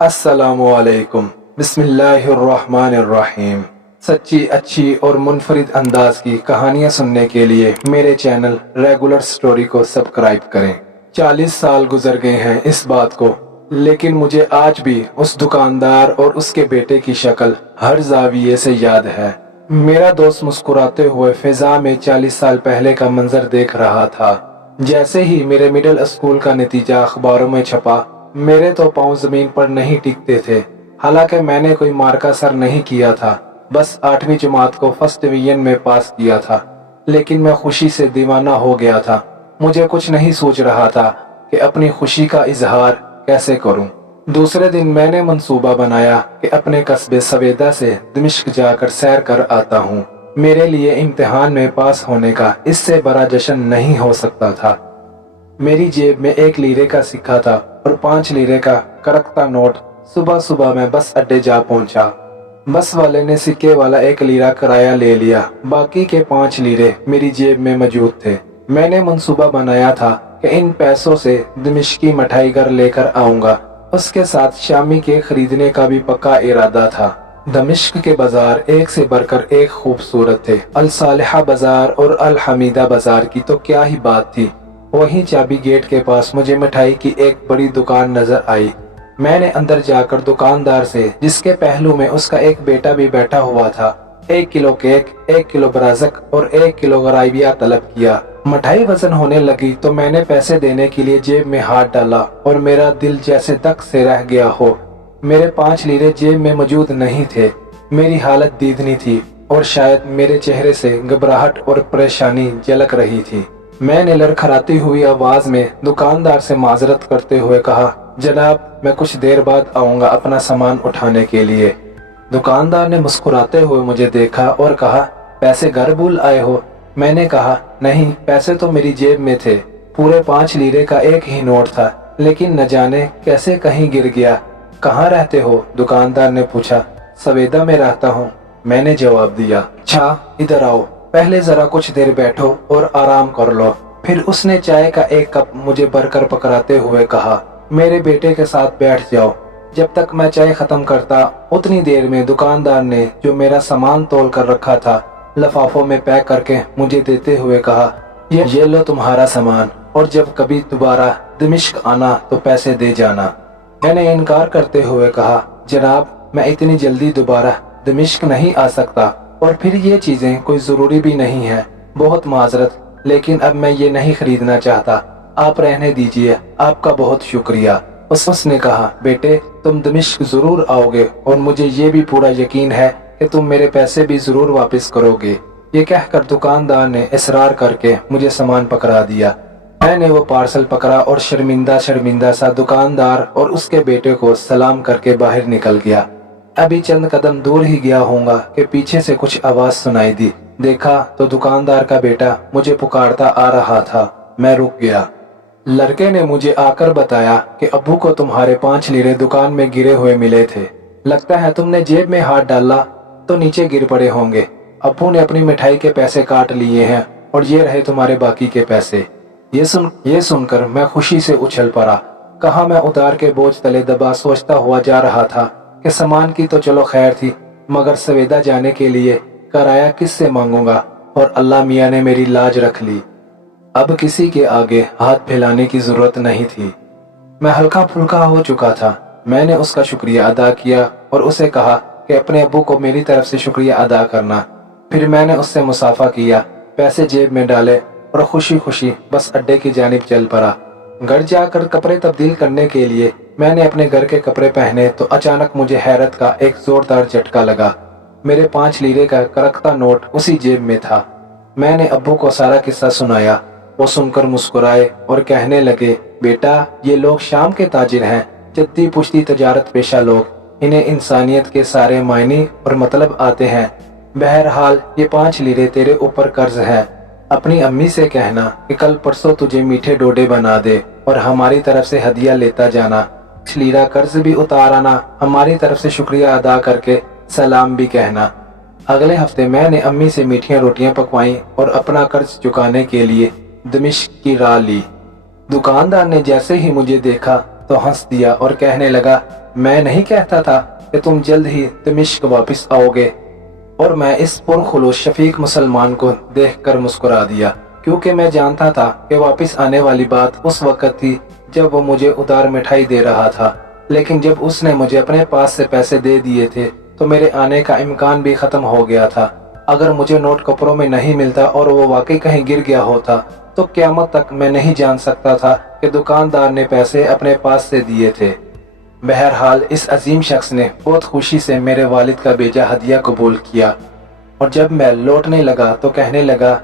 अस्सलामु अलैकुम। बिस्मिल्लाहिर्रहमानिर्रहीम। सच्ची, अच्छी और मुनफरिद अंदाज की कहानियाँ सुनने के लिए मेरे चैनल रेगुलर स्टोरी को सब्सक्राइब करें। 40 साल गुजर गए हैं इस बात को, लेकिन मुझे आज भी उस दुकानदार और उसके बेटे की शक्ल हर जाविये से याद है। मेरा दोस्त मुस्कुराते हुए फिजा में 40 साल पहले का मंजर देख रहा था। जैसे ही मेरे मिडिल स्कूल का नतीजा अखबारों में छपा, मेरे तो पांव जमीन पर नहीं टिकते थे। हालांकि मैंने कोई मार्का सर नहीं किया था, बस 8वीं जमात को फर्स्ट डिवीजन में पास किया था, लेकिन मैं खुशी से दीवाना हो गया था। मुझे कुछ नहीं सोच रहा था कि अपनी खुशी का इजहार कैसे करूं। दूसरे दिन मैंने मंसूबा बनाया कि अपने कस्बे सवेदा से दमिश्क जाकर सैर कर आता हूं। मेरे लिए इम्तिहान में पास होने का इससे बड़ा जश्न नहीं हो सकता था। मेरी जेब में 1 लीरे का सिक्का था और 5 लीरे का करकता नोट। सुबह सुबह मैं बस अड्डे जा पहुंचा। बस वाले ने सिक्के वाला 1 लीरा किराया ले लिया, बाकी के 5 लीरे मेरी जेब में मौजूद थे। मैंने मंसूबा बनाया था कि इन पैसों से दमिश्की मिठाई घर लेकर आऊंगा। उसके साथ शामी के खरीदने का भी पक्का इरादा था। दमिश्क के बाजार एक से बढ़कर एक खूबसूरत थे। अल सालिहा बाजार और अल हमीदा बाजार की तो क्या ही बात थी। वहीं चाबी गेट के पास मुझे मिठाई की एक बड़ी दुकान नजर आई। मैंने अंदर जाकर दुकानदार से, जिसके पहलू में उसका एक बेटा भी बैठा हुआ था, 1 किलो केक, 1 किलो बराजक और 1 किलो गराइबिया तलब किया। मिठाई वजन होने लगी तो मैंने पैसे देने के लिए जेब में हाथ डाला और मेरा दिल जैसे धक से रह गया हो। मेरे 5 लीरे जेब में मौजूद नहीं थे। मेरी हालत दीदनी थी और शायद मेरे चेहरे से घबराहट और परेशानी झलक रही थी। मैंने लड़खड़ाती हुई आवाज में दुकानदार से माजरत करते हुए कहा, जनाब मैं कुछ देर बाद आऊंगा अपना सामान उठाने के लिए। दुकानदार ने मुस्कुराते हुए मुझे देखा और कहा, पैसे घर भूल आए हो? मैंने कहा, नहीं, पैसे तो मेरी जेब में थे। पूरे 5 लीरे का एक ही नोट था, लेकिन न जाने कैसे कहीं गिर गया। कहाँ रहते हो? दुकानदार ने पूछा। सवेदा में रहता हूँ, मैंने जवाब दिया। अच्छा इधर आओ, पहले जरा कुछ देर बैठो और आराम कर लो। फिर उसने चाय का 1 कप मुझे भरकर पकड़ाते हुए कहा, मेरे बेटे के साथ बैठ जाओ। जब तक मैं चाय खत्म करता उतनी देर में दुकानदार ने जो मेरा सामान तोल कर रखा था लिफाफों में पैक करके मुझे देते हुए कहा, ये लो तुम्हारा सामान, और जब कभी दोबारा दमिश्क आना तो पैसे दे जाना। मैंने इनकार करते हुए कहा, जनाब मैं इतनी जल्दी दोबारा दमिश्क नहीं आ सकता, और फिर ये चीजें कोई जरूरी भी नहीं है। बहुत माजरत, लेकिन अब मैं ये नहीं खरीदना चाहता। आप रहने दीजिए, आपका बहुत शुक्रिया। उसने कहा, बेटे तुम दमिश्क जरूर आओगे और मुझे ये भी पूरा यकीन है कि तुम मेरे पैसे भी जरूर वापस करोगे। ये कहकर दुकानदार ने इसरार करके मुझे सामान पकड़ा दिया। मैंने वो पार्सल पकड़ा और शर्मिंदा शर्मिंदा सा दुकानदार और उसके बेटे को सलाम करके बाहर निकल गया। अभी चंद कदम दूर ही गया होऊंगा कि पीछे से कुछ आवाज सुनाई दी। देखा तो दुकानदार का बेटा मुझे पुकारता आ रहा था। मैं रुक गया। लड़के ने मुझे आकर बताया कि अब्बू को तुम्हारे 5 लीरे दुकान में गिरे हुए मिले थे। लगता है तुमने जेब में हाथ डाला तो नीचे गिर पड़े होंगे। अब्बू ने अपनी मिठाई के पैसे काट लिए हैं और ये रहे तुम्हारे बाकी के पैसे। ये सुनकर मैं खुशी से उछल पड़ा। कहाँ मैं उतार के बोझ तले दबा सोचता हुआ जा रहा था कि सामान की तो चलो खैर थी, मगर सवेदा जाने के लिए किराया किससे मांगूंगा, और अल्लाह मियाँ ने मेरी लाज रख ली। अब किसी के आगे हाथ फैलाने की जरूरत नहीं थी। मैं हल्का फुल्का हो चुका था। मैंने उसका शुक्रिया अदा किया और उसे कहा कि अपने अब्बू को मेरी तरफ से शुक्रिया अदा करना। फिर मैंने उससे मुसाफा किया, पैसे जेब में डाले और खुशी खुशी बस अड्डे की जानिब चल पड़ा। घर जाकर कपड़े तब्दील करने के लिए मैंने अपने घर के कपड़े पहने तो अचानक मुझे हैरत का एक जोरदार झटका लगा। मेरे 5 लीरे का करकता नोट उसी जेब में था। मैंने अब्बू को सारा किस्सा सुनाया। वो सुनकर मुस्कुराए और कहने लगे, बेटा ये लोग शाम के ताजिर हैं, जद्दी पुश्ती तजारत पेशा लोग। इन्हें इंसानियत के सारे मायने और मतलब आते हैं। बहरहाल ये 5 लीरे तेरे ऊपर कर्ज है। अपनी अम्मी से कहना कि कल परसों तुझे मीठे डोडे बना दे और हमारी तरफ से हदिया लेता जाना। 5 लीरा कर्ज भी उतार आना, हमारी तरफ से शुक्रिया अदा करके सलाम भी कहना। अगले हफ्ते मैंने अम्मी से मीठियाँ रोटियाँ पकवाई और अपना कर्ज चुकाने के लिए दमिश्क की राह ली। दुकानदार ने जैसे ही मुझे देखा तो हंस दिया और कहने लगा, میں نہیں کہتا تھا کہ تم جلد ہی دمشق واپس آؤ گے؟ اور میں اس پرخلوص شفیق مسلمان کو دیکھ کر مسکرا دیا، کیونکہ میں جانتا تھا کہ واپس آنے والی بات اس وقت تھی جب وہ مجھے ادار مٹھائی دے رہا تھا، لیکن جب اس نے مجھے اپنے پاس سے پیسے دے دیے تھے تو میرے آنے کا امکان بھی ختم ہو گیا تھا۔ اگر مجھے نوٹ کپڑوں میں نہیں ملتا اور وہ واقعی کہیں گر گیا ہوتا تو قیامت تک میں نہیں جان سکتا تھا کہ دکاندار نے پیسے اپنے پاس سے دیے تھے۔ بہرحال اس عظیم شخص نے بہت خوشی سے میرے والد کا بھیجا ہدیہ قبول کیا، اور جب میں لوٹنے لگا تو کہنے لگا،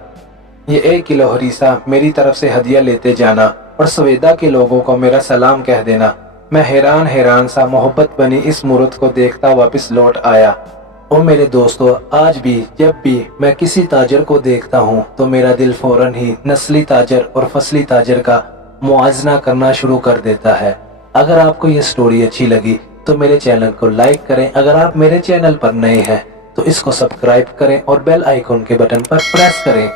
یہ 1 کلو ہریسہ میری طرف سے ہدیہ لیتے جانا اور سویدا کے لوگوں کو میرا سلام کہہ دینا۔ میں حیران سا محبت بنی اس مورت کو دیکھتا واپس لوٹ آیا۔ اور میرے دوستو، آج بھی جب بھی میں کسی تاجر کو دیکھتا ہوں تو میرا دل فوراً ہی نسلی تاجر اور فصلی تاجر کا موازنہ کرنا شروع کر دیتا ہے۔ اگر آپ کو یہ سٹوری اچھی لگی تو میرے چینل کو لائک کریں، اگر آپ میرے چینل پر نئے ہیں تو اس کو سبسکرائب کریں اور بیل آئیکن کے بٹن پر پریس کریں